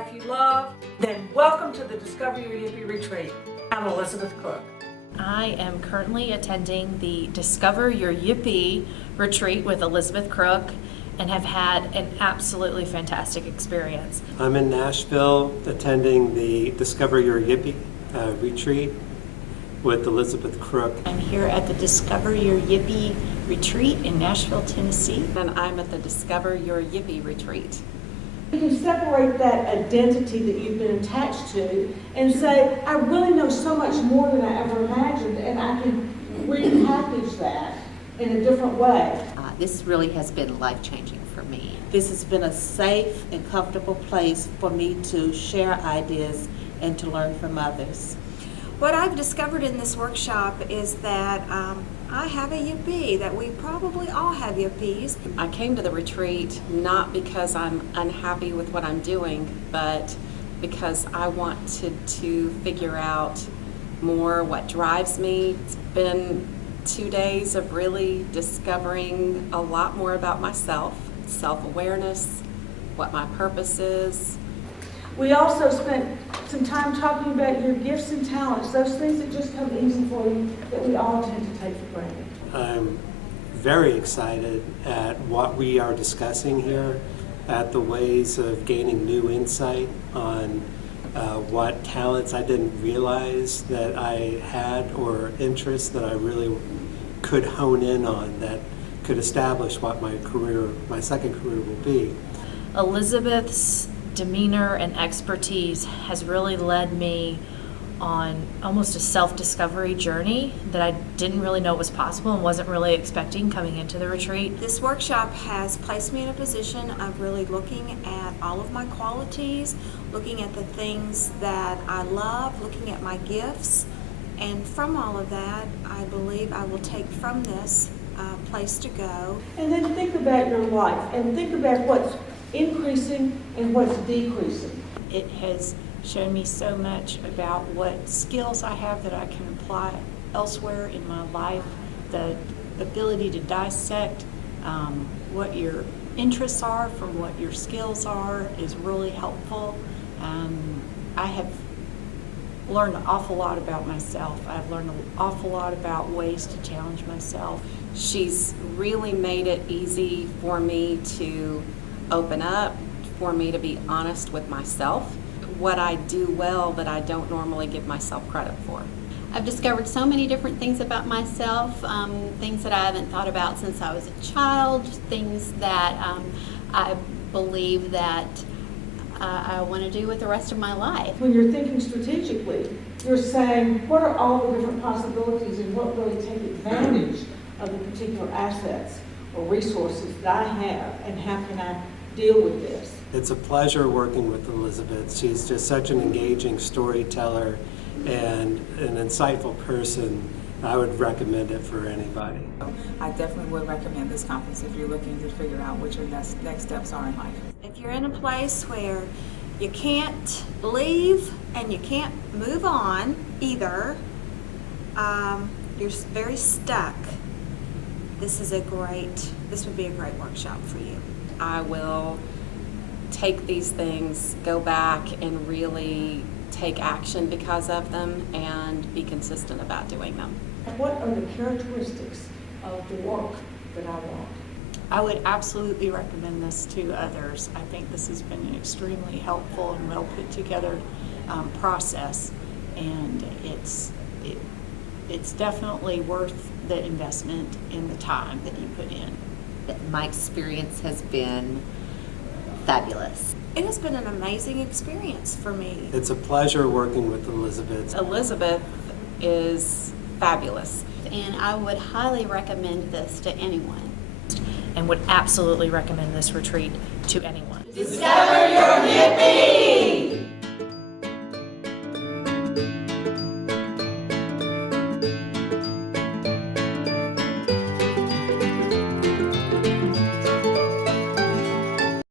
life you love, then welcome to the Discover Your YIPPEE retreat. I'm Elizabeth Crook. I am currently attending the Discover Your YIPPEE retreat with Elizabeth Crook and have had an absolutely fantastic experience. I'm in Nashville attending the Discover Your YIPPEE retreat with Elizabeth Crook. I'm here at the Discover Your YIPPEE retreat in Nashville, Tennessee. And I'm at the Discover Your YIPPEE retreat. You can separate that identity that you've been attached to and say, I really know so much more than I ever imagined, and I can repackage that in a different way. This really has been life-changing for me. This has been a safe and comfortable place for me to share ideas and to learn from others. What I've discovered in this workshop is that I have a YIPPEE, that we probably all have YIPPEEs. I came to the retreat not because I'm unhappy with what I'm doing, but because I wanted to figure out more what drives me. It's been 2 days of really discovering a lot more about myself, self-awareness, what my purpose is. We also spent some time talking about your gifts and talents, those things that just come easy for you that we all tend to take for granted. I'm very excited at what we are discussing here, at the ways of gaining new insight on what talents I didn't realize that I had, or interests that I really could hone in on, that could establish what my second career will be. Elizabeth's demeanor and expertise has really led me on almost a self-discovery journey that I didn't really know was possible and wasn't really expecting coming into the retreat. This workshop has placed me in a position of really looking at all of my qualities, looking at the things that I love, looking at my gifts, and from all of that, I believe I will take from this place to go. And then think about your life and think about what's increasing and what's decreasing. It has shown me so much about what skills I have that I can apply elsewhere in my life. The ability to dissect what your interests are from what your skills are is really helpful. I have learned an awful lot about myself. I've learned an awful lot about ways to challenge myself. She's really made it easy for me to open up, for me to be honest with myself, what I do well that I don't normally give myself credit for. I've discovered so many different things about myself, things that I haven't thought about since I was a child, things that I believe that I want to do with the rest of my life. When you're thinking strategically, you're saying, what are all the different possibilities and what really take advantage of the particular assets or resources that I have, and how can I deal with this? It's a pleasure working with Elizabeth. She's just such an engaging storyteller and an insightful person. I would recommend it for anybody. I definitely would recommend this conference if you're looking to figure out what your next steps are in life. If you're in a place where you can't leave and you can't move on either, you're very stuck, this would be a great workshop for you. I will take these things, go back and really take action because of them and be consistent about doing them. What are the characteristics of the work that I want? I would absolutely recommend this to others. I think this has been an extremely helpful and well put together process, and it's definitely worth the investment in the time that you put in. My experience has been fabulous. It has been an amazing experience for me. It's a pleasure working with Elizabeth. Elizabeth is fabulous. And I would highly recommend this to anyone. And would absolutely recommend this retreat to anyone. Discover your YIPPEE!